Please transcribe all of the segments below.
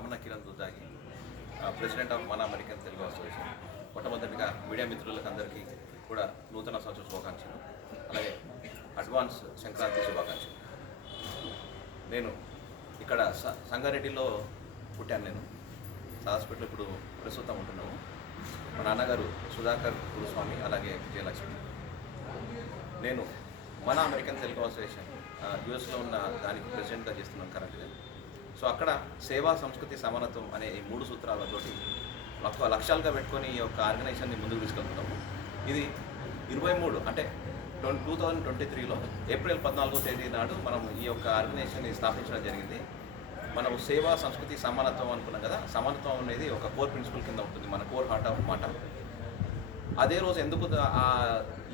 Ramana Kiran Dudagi president of మన American Telugu association మొట్టమొదటిగా media మిత్రులకు అందరికీ కూడా నూతన సంవత్సర శుభాకాంక్షలు. అలాగే అడ్వాన్స్ సంక్రాంతి శుభాకాంక్షలు. నేను ఇక్కడ స- సంగారెడ్డిలో పుట్టాను నేను. హాస్పిటల్ ఇప్పుడు ప్రస్తుతం ఉంటున్నాము. మా నాన్నగారు సుధాకర్ గురుస్వామి అలాగే విజయలక్ష్మి. నేను మన అమెరికన్ తెలుగు అసోసియేషన్ యుఎస్లో ఉన్న దానికి ప్రెసిడెంట్గా చేస్తున్నాను కరెక్ట్గా సో అక్కడ సేవా సంస్కృతి సమానత్వం అనే ఈ మూడు సూత్రాలతోటి ఒక లక్ష్యాలుగా పెట్టుకొని ఈ యొక్క ఆర్గనైజేషన్ని ముందుకు తీసుకెళ్తున్నాము. ఇది ఇరవై మూడు అంటే ట్వంటీ టూ థౌజండ్ ట్వంటీ త్రీలో ఏప్రిల్ పద్నాలుగో తేదీ నాడు మనం ఈ యొక్క ఆర్గనైజేషన్ని స్థాపించడం జరిగింది. మనం సేవా సంస్కృతి సమానత్వం అనుకున్నాం కదా సమానత్వం అనేది ఒక కోర్ ప్రిన్సిపల్ కింద ఉంటుంది మన కోర్ హార్ట్ ఆఫ్ మాట. అదే రోజు ఎందుకు ఆ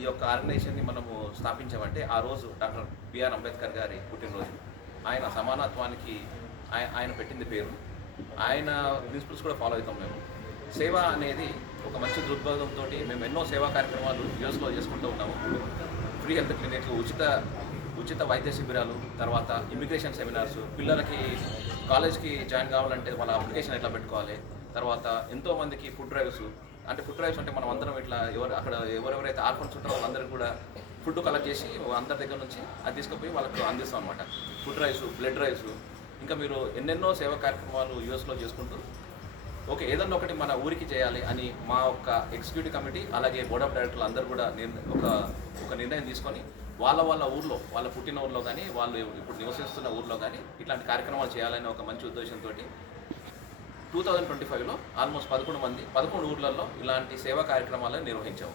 ఈ యొక్క ఆర్గనైజేషన్ని మనము స్థాపించామంటే ఆ రోజు డాక్టర్ బిఆర్ అంబేద్కర్ గారి పుట్టినరోజు. ఆయన సమానత్వానికి ఆయన పెట్టింది పేరు. ఆయన ప్రిన్సిపల్స్ కూడా ఫాలో అవుతాం మేము. సేవ అనేది ఒక మంచి దృక్పథంతో మేము ఎన్నో సేవా కార్యక్రమాలు యూఎస్లో చేసుకుంటూ ఉన్నాము. ఫ్రీ హెల్త్ క్లినిక్లు ఉచిత ఉచిత వైద్య శిబిరాలు తర్వాత ఇమిగ్రేషన్ సెమినార్స్ పిల్లలకి కాలేజ్కి జాయిన్ కావాలంటే వాళ్ళ అప్లికేషన్ ఎట్లా పెట్టుకోవాలి? తర్వాత ఎంతోమందికి ఫుడ్ డ్రైవ్స్ అంటే ఫుడ్ డ్రైవ్స్ అంటే మనం అందరం ఇట్లా ఎవరు అక్కడ ఎవరెవరైతే ఆర్ఫన్స్ ఉంటారో వాళ్ళందరికీ కూడా ఫుడ్ కలెక్ట్ చేసి అందరి దగ్గర నుంచి అది తీసుకుపోయి వాళ్ళకి అందిస్తాం అనమాట ఫుడ్ డ్రైవ్స్ బ్లడ్ డ్రైవ్స్ ఇంకా మీరు ఎన్నెన్నో సేవా కార్యక్రమాలు యూఎస్లో చేసుకుంటూ ఓకే ఏదన్నా ఒకటి మన ఊరికి చేయాలి అని మా యొక్క ఎగ్జిక్యూటివ్ కమిటీ అలాగే బోర్డ్ ఆఫ్ డైరెక్టర్లు అందరూ కూడా ఒక ఒక నిర్ణయం తీసుకొని వాళ్ళ వాళ్ళ ఊర్లో వాళ్ళ పుట్టిన ఊర్లో కానీ వాళ్ళు ఇప్పుడు నివసిస్తున్న ఊర్లో కానీ ఇట్లాంటి కార్యక్రమాలు చేయాలనే ఒక మంచి ఉద్దేశంతో టూ థౌజండ్ ట్వంటీ ఫైవ్లో ఆల్మోస్ట్ పదకొండు మంది పదకొండు ఊర్లలో ఇలాంటి సేవా కార్యక్రమాలను నిర్వహించాము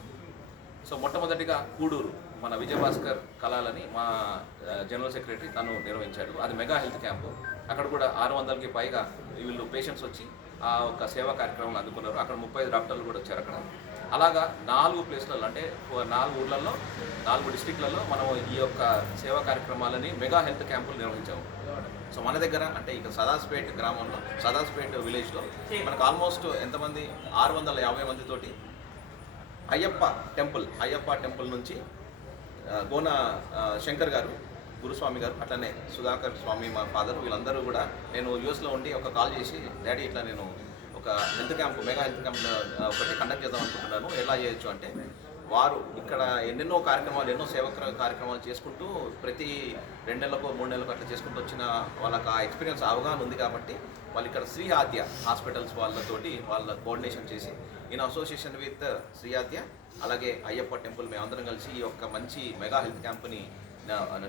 సో మొట్టమొదటిగా కూడూరు మన విజయభాస్కర్ కళాలని మా జనరల్ సెక్రటరీ తను నిర్వహించాడు. అది మెగా హెల్త్ క్యాంపు. అక్కడ కూడా ఆరు వందలకి పైగా వీళ్ళు పేషెంట్స్ వచ్చి ఆ ఒక సేవా కార్యక్రమం అందుకున్నారు. అక్కడ ముప్పై ఐదు డాక్టర్లు కూడా వచ్చారు అక్కడ. అలాగా నాలుగు ప్లేస్లలో అంటే నాలుగు ఊర్లలో నాలుగు డిస్టిక్లలో మనం ఈ యొక్క సేవా కార్యక్రమాలని మెగా హెల్త్ క్యాంపులు నిర్వహించాము. సో మన దగ్గర అంటే ఇక సదాస్పేట్ గ్రామంలో సదాస్పేట్ విలేజ్లో మనకు ఆల్మోస్ట్ ఎంతమంది? ఆరు వందల యాభై మందితోటి అయ్యప్ప టెంపుల్ అయ్యప్ప టెంపుల్ నుంచి గోన శంకర్ గారు గురుస్వామి గారు అట్లనే సుధాకర్ స్వామి మా ఫాదర్ వీళ్ళందరూ కూడా నేను యూఎస్లో ఉండి ఒక కాల్ చేసి డాడీ ఇట్లా నేను ఒక health camp mega health camp ఒకటి కండక్ట్ చేద్దాం అనుకుంటున్నాను. ఎలా చేయొచ్చు అంటే వారు ఇక్కడ ఎన్నెన్నో కార్యక్రమాలు ఎన్నో సేవక కార్యక్రమాలు చేసుకుంటూ ప్రతి రెండు నెలలకు మూడు నెలలకు అట్లా చేసుకుంటూ వచ్చిన వాళ్ళకి ఆ ఎక్స్పీరియన్స్ అవగాహన ఉంది కాబట్టి వాళ్ళు ఇక్కడ శ్రీ ఆద్య హాస్పిటల్స్ వాళ్ళతోటి వాళ్ళ కోఆర్డినేషన్ చేసి in association with Shri Adya అలాగే అయ్యప్ప టెంపుల్ మేమందరం కలిసి ఈ యొక్క మంచి మెగా హెల్త్ క్యాంప్ని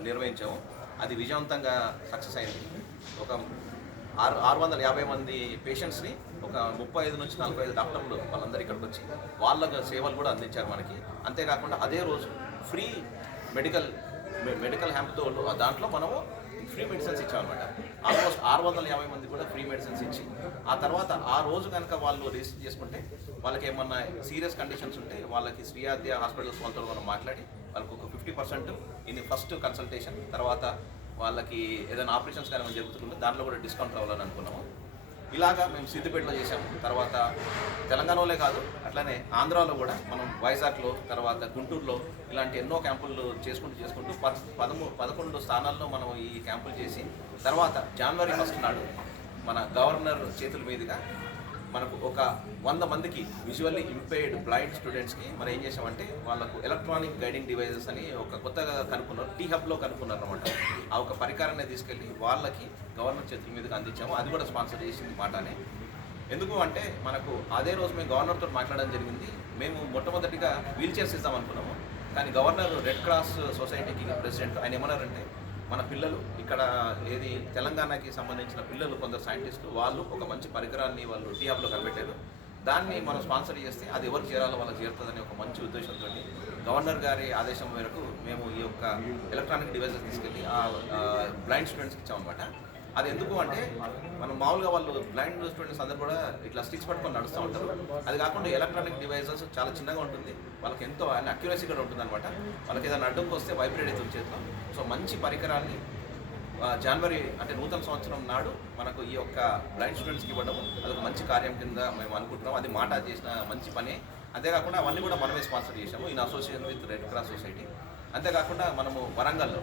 నిర్వహించాము. అది విజయవంతంగా సక్సెస్ అయింది. ఒక ఆరు ఆరు వందల యాభై మంది పేషెంట్స్ని ఒక ముప్పై ఐదు నుంచి నలభై ఐదు డాక్టర్లు వాళ్ళందరూ ఇక్కడికి వచ్చి వాళ్ళ సేవలు కూడా అందించారు మనకి. అంతేకాకుండా అదే రోజు ఫ్రీ మెడికల్ మెడికల్ హ్యాంప్తో దాంట్లో మనము ఫ్రీ మెడిసిన్స్ ఇచ్చామన్నమాట. ఆల్మోస్ట్ ఆరు వందల యాభై మంది కూడా ఫ్రీ మెడిసిన్స్ ఇచ్చి ఆ తర్వాత ఆ రోజు కనుక వాళ్ళు రిజిస్టర్ చేసుకుంటే వాళ్ళకి ఏమన్నా సీరియస్ కండిషన్స్ ఉంటే వాళ్ళకి శ్రీయాద్య హాస్పిటల్స్ వాళ్ళతో మనం మాట్లాడి వాళ్ళకి ఒక ఫిఫ్టీ పర్సెంట్ ఇది ఫస్ట్ కన్సల్టేషన్ తర్వాత వాళ్ళకి ఏదైనా ఆపరేషన్స్ కానీ ఏమైనా జరుగుతుంటే దాంట్లో కూడా డిస్కౌంట్ రావాలని అనుకున్నాము. ఇలాగా మేము సిద్దిపేటలో చేసాము తర్వాత తెలంగాణలోనే కాదు అట్లానే ఆంధ్రాలో కూడా మనం వైజాగ్లో తర్వాత గుంటూరులో ఇలాంటి ఎన్నో క్యాంపులు చేసుకుంటూ చేసుకుంటూ పద్ పదమూ పదకొండు స్థానాల్లో మనం ఈ క్యాంపులు చేసి తర్వాత జనవరి ఫస్ట్ నాడు మన గవర్నర్ చేతుల మీదుగా మనకు ఒక వంద మందికి విజువల్లీ ఇంపేర్డ్ బ్లైండ్ స్టూడెంట్స్కి మనం ఏం చేసామంటే వాళ్ళకు ఎలక్ట్రానిక్ గైడింగ్ డివైజెస్ అని ఒక కొత్తగా కనుక్కున్నారు టీ హబ్లో కనుక్కున్నారు అనమాట ఆ ఒక పరికరాన్ని తీసుకెళ్ళి వాళ్ళకి గవర్నర్ చేతుల మీదకి అందించాము. అది కూడా స్పాన్సర్ చేసింది మాటనే. ఎందుకు అంటే మనకు అదే రోజు మేము గవర్నర్తో మాట్లాడడం జరిగింది. మేము మొట్టమొదటిగా వీల్ చైర్స్ ఇద్దాం అనుకున్నాము. కానీ గవర్నర్ రెడ్ క్రాస్ సొసైటీకి ప్రెసిడెంట్ ఆయన ఏమన్నారంటే మన పిల్లలు ఇక్కడ ఏది తెలంగాణకి సంబంధించిన పిల్లలు కొందరు సైంటిస్టులు వాళ్ళు ఒక మంచి పరికరాన్ని వాళ్ళు టీఆప్లో కనిపెట్టారు. దాన్ని మనం స్పాన్సర్ చేస్తే అది ఎవరు చేరాలో వాళ్ళకి చేరుతుందని ఒక మంచి ఉద్దేశంతో గవర్నర్ గారి ఆదేశం మేరకు మేము ఈ యొక్క ఎలక్ట్రానిక్ డివైసెస్ తీసుకెళ్ళి ఆ బ్లైండ్ స్టూడెంట్స్కి ఇచ్చామన్నమాట. అది ఎందుకు అంటే మనం మామూలుగా వాళ్ళు బ్లైండ్ స్టూడెంట్స్ అందరూ కూడా ఇట్లా స్టిక్స్ పట్టుకొని నడుస్తూ ఉంటారు. అది కాకుండా ఎలక్ట్రానిక్ డివైజెస్ చాలా చిన్నగా ఉంటుంది. వాళ్ళకి ఎంతో అక్యురసీ కూడా ఉంటుంది అనమాట వాళ్ళకి ఏదైనా అడ్డంకి వస్తే వైబ్రేట్ అవుతుంది చేతిలో. సో మంచి పరికరాన్ని జనవరి అంటే నూతన సంవత్సరం నాడు మనకు ఈ యొక్క బ్లైండ్ స్టూడెంట్స్కి ఇవ్వడం అదొక మంచి కార్యం కింద మేము అనుకుంటున్నాం. అది మాట చేసిన మంచి పని. అంతేకాకుండా అవన్నీ కూడా మనమే స్పాన్సర్ చేసాము in association with red cross society అంతేకాకుండా మనము వరంగల్లో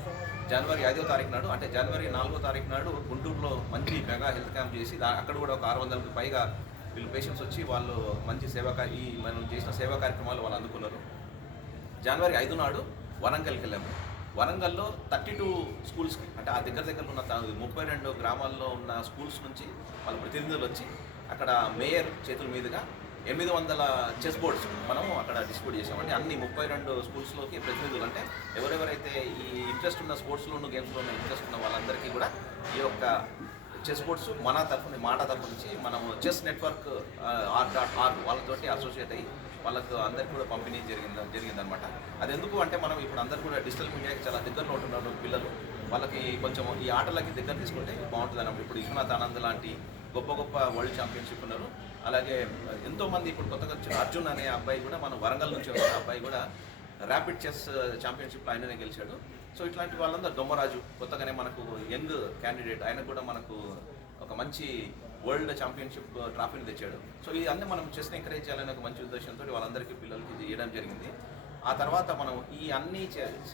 జనవరి ఐదో తారీఖు నాడు అంటే జనవరి నాలుగో తారీఖు నాడు గుంటూరులో మంచి మెగా హెల్త్ క్యాంప్ చేసి అక్కడ కూడా ఒక ఆరు వందలకు పైగా వీళ్ళు పేషెంట్స్ వచ్చి వాళ్ళు మంచి సేవా ఈ మనం చేసిన సేవా కార్యక్రమాలు వాళ్ళు అందుకున్నారు. జనవరి ఐదు నాడు వరంగల్కి వెళ్ళాము. వరంగల్లో థర్టీ టూ స్కూల్స్కి అంటే ఆ దగ్గర దగ్గర ఉన్న ముప్పై రెండు గ్రామాల్లో ఉన్న స్కూల్స్ నుంచి వాళ్ళ ప్రతినిధులు వచ్చి అక్కడ మేయర్ చేతుల మీదుగా ఎనిమిది వందల చెస్ బోర్డ్స్ మనము అక్కడ డిస్ట్రిబ్యూట్ చేసామండి అన్ని ముప్పై రెండు స్కూల్స్లోకి ప్రతినిధులు అంటే ఎవరెవరైతే ఈ ఇంట్రెస్ట్ ఉన్న స్పోర్ట్స్లోను గేమ్స్లోను ఇంట్రెస్ట్ ఉన్న వాళ్ళందరికీ కూడా ఈ యొక్క చెస్ బోర్డ్స్ మన తరఫు మాట తరఫు నుంచి మనము chess network R dot R వాళ్ళతోటి అసోసియేట్ అయ్యి వాళ్ళకు అందరికి కూడా పంపిణీ జరిగింది జరిగిందనమాట. అది ఎందుకు అంటే మనం ఇప్పుడు అందరు కూడా డిజిటల్ మీడియాకి చాలా దగ్గరలో ఉంటున్నారు పిల్లలు. వాళ్ళకి కొంచెం ఈ ఆటలకి దగ్గర తీసుకుంటే బాగుంటుంది అన్నమాట ఇప్పుడు విశ్వనాథ్ ఆనంద్ లాంటి గొప్ప గొప్ప వరల్డ్ ఛాంపియన్షిప్ ఉన్నారు. అలాగే ఎంతో మంది ఇప్పుడు కొత్తగా వచ్చిన అర్జున్ అనే అబ్బాయి కూడా మన వరంగల్ నుంచి వచ్చిన అబ్బాయి కూడా ర్యాపిడ్ చెస్ ఛాంపియన్షిప్లో ఆయననే గెలిచాడు. సో ఇట్లాంటి వాళ్ళందరూ దొమ్మరాజు కొత్తగానే మనకు యంగ్ క్యాండిడేట్ ఆయన కూడా మనకు ఒక మంచి వరల్డ్ ఛాంపియన్షిప్ ట్రాఫీని తెచ్చాడు. సో ఇది అన్నీ మనం చెస్ని ఎంకరేజ్ చేయాలనే ఒక మంచి ఉద్దేశంతో వాళ్ళందరికీ పిల్లలకి ఇది చేయడం జరిగింది. ఆ తర్వాత మనం ఈ అన్ని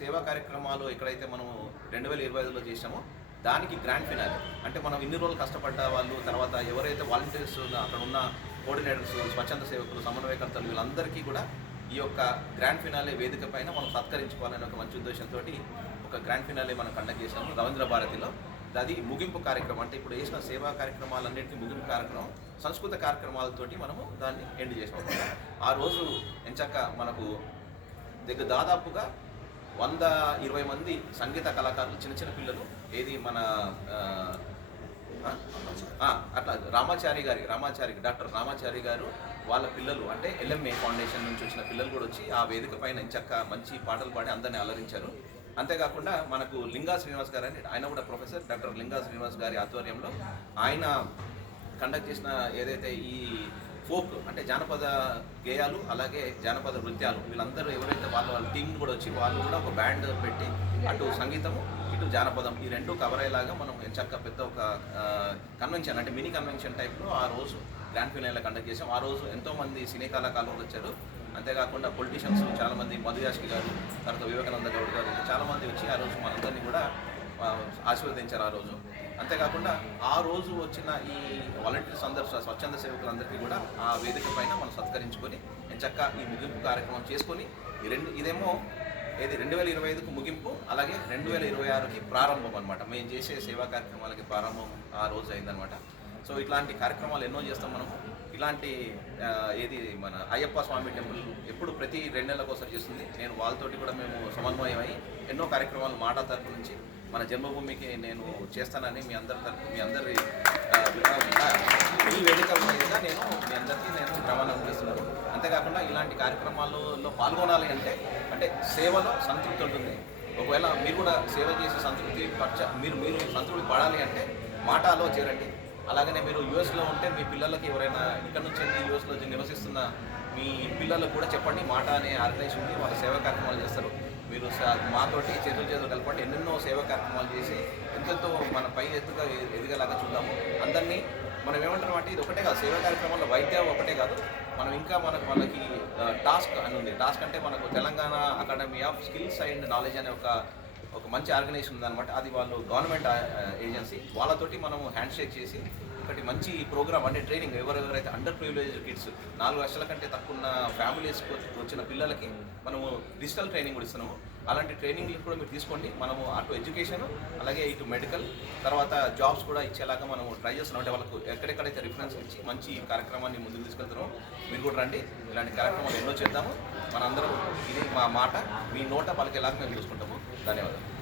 సేవా కార్యక్రమాలు ఎక్కడైతే మనం రెండు వేల ఇరవై ఐదులో చేసామో దానికి గ్రాండ్ ఫినాల్ అంటే మనం ఇన్ని రోజులు కష్టపడ్డ వాళ్ళు తర్వాత ఎవరైతే వాలంటీర్స్ అక్కడ ఉన్న కోఆర్డినేటర్స్ స్వచ్ఛంద సేవకులు సమన్వయకర్తలు వీళ్ళందరికీ కూడా ఈ యొక్క గ్రాండ్ ఫినాలే వేదిక పైన మనం సత్కరించుకోవాలనే ఒక మంచి ఉద్దేశంతో ఒక గ్రాండ్ ఫినాలే మనం కండక్ట్ చేసాము రవీంద్ర భారతిలో. అది ముగింపు కార్యక్రమం. అంటే ఇప్పుడు వేసిన సేవా కార్యక్రమాలన్నింటినీ ముగింపు కార్యక్రమం సంస్కృత కార్యక్రమాలతోటి మనము దాన్ని ఎండ్ చేసాము. ఆ రోజు ఎంచక్క మనకు దగ్గర దాదాపుగా వంద ఇరవై మంది సంగీత కళాకారులు చిన్న చిన్న పిల్లలు ఏది మన అట్లా రామాచారి గారి రామాచారి డాక్టర్ రామాచారి గారు వాళ్ళ పిల్లలు అంటే ఎల్ఎంఏ ఫౌండేషన్ నుంచి వచ్చిన పిల్లలు కూడా వచ్చి ఆ వేదిక పైన చక్క మంచి పాటలు పాడి అందరిని అలరించారు. అంతేకాకుండా మనకు లింగా శ్రీనివాస్ గారు అని ఆయన కూడా ప్రొఫెసర్ డాక్టర్ లింగా శ్రీనివాస్ గారి ఆధ్వర్యంలో ఆయన కండక్ట్ చేసిన ఏదైతే ఈ ఫోక్ అంటే జానపద గేయాలు అలాగే జానపద నృత్యాలు వీళ్ళందరూ ఎవరైతే వాళ్ళ వాళ్ళ టీం కూడా వచ్చి వాళ్ళు కూడా ఒక బ్యాండ్ పెట్టి అటు సంగీతము ఇటు జానపదం ఈ రెండు కవర్ అయ్యేలాగా మనం చక్క పెద్ద ఒక కన్వెన్షన్ అంటే మినీ కన్వెన్షన్ టైప్లో ఆ రోజు గ్రాండ్ ఫినాల్లో కండక్ట్ చేసాం. ఆ రోజు ఎంతోమంది సినీ కళాకారులు వచ్చారు. అంతేకాకుండా పొలిటీషియన్స్ చాలామంది మధుయాష్కి గారు తర్వాత వివేకానంద గౌడ్ గారు చాలామంది వచ్చి ఆ రోజు మనందరినీ కూడా ఆశీర్వదించారు ఆ రోజు. అంతేకాకుండా ఆ రోజు వచ్చిన ఈ వాలంటీర్స్ అందరు స్వచ్ఛంద సేవకులందరికీ కూడా ఆ వేదిక పైన మనం సత్కరించుకొని చక్క ఈ ముగింపు కార్యక్రమం చేసుకొని ఈ రెండు ఇదేమో ఇది రెండు వేల ఇరవై ఐదుకు ముగింపు అలాగే రెండు వేల ఇరవై ఆరుకి ప్రారంభం అనమాట మేము చేసే సేవా కార్యక్రమాలకి ప్రారంభం ఆ రోజు అయిందనమాట సో ఇట్లాంటి కార్యక్రమాలు ఎన్నో చేస్తాం మనము. ఇలాంటి ఏది? మన అయ్యప్ప స్వామి టెంపుల్ ఎప్పుడు ప్రతి రెండు నెలలకు ఒకసారి చేస్తుంది. నేను వాళ్ళతోటి కూడా మేము సమన్వయం అయ్యి ఎన్నో కార్యక్రమాలు మాట తరపు నుంచి మన జన్మభూమికి నేను చేస్తానని మీ అందరి తరపు మీ అందరి ఈ వేదికల నేను మీ అందరికీ నేను ప్రమాణం చేస్తున్నాను కాకుండా ఇలాంటి కార్యక్రమాలలో పాల్గొనాలి అంటే అంటే సేవలో సంతృప్తి ఉంటుంది. ఒకవేళ మీరు కూడా సేవ చేసి సంతృప్తి పరచ మీరు మీరు సంతృప్తి పడాలి అంటే మాటాలో చేరండి. అలాగనే మీరు యూఎస్లో ఉంటే మీ పిల్లలకి ఎవరైనా ఇక్కడ నుంచి వెళ్ళి యూఎస్లో నివసిస్తున్న మీ పిల్లలకు కూడా చెప్పండి. మాట అనే ఆర్గనైజేషన్ ఉంది వాళ్ళ సేవా కార్యక్రమాలు చేస్తారు. మీరు మాతోటి చేతులు చేతులు కలపండి. ఎన్నెన్నో సేవా కార్యక్రమాలు చేసి ఎంతెంతో మన పై ఎత్తుగా ఎదిగేలాగా చూద్దాము. అందరినీ మనం ఏమంటాం అంటే ఇది ఒకటే కాదు. సేవా కార్యక్రమంలో వైద్యం ఒకటే కాదు. మనం ఇంకా మనకు వాళ్ళకి టాస్క్ అని ఉంది. టాస్క్ అంటే మనకు Telangana academy of skills and knowledge అనే ఒక ఒక మంచి ఆర్గనైజేషన్ ఉందన్నమాట. అది వాళ్ళు గవర్నమెంట్ ఏజెన్సీ వాళ్ళతోటి మనం హ్యాండ్ షేక్ చేసి ఒకటి మంచి ప్రోగ్రామ్ అంటే ట్రైనింగ్ ఎవరెవరైతే అండర్ ప్రివిలేజ్ కిడ్స్ నాలుగు లక్షల కంటే తక్కువ ఉన్న ఫ్యామిలీస్ వచ్చిన పిల్లలకి మనము డిజిటల్ ట్రైనింగ్ కూడా ఇస్తున్నాము. అలాంటి ట్రైనింగ్లు కూడా మీరు తీసుకోండి. మనము అటు ఎడ్యుకేషన్ అలాగే ఇటు మెడికల్ తర్వాత జాబ్స్ కూడా ఇచ్చేలాగా మనం ట్రై చేస్తున్నాం. అంటే వాళ్ళకు ఎక్కడెక్కడైతే రిఫరెన్స్ ఇచ్చి మంచి కార్యక్రమాన్ని ముందుకు తీసుకెళ్తున్నాం మీరు కూడా రండి. ఇలాంటి కార్యక్రమాలు ఎన్నో చేద్దాము. మనందరం ఇది మా మాట మీ నోట పలికేలాగా మేము చూసుకుంటాము. ధన్యవాదాలు.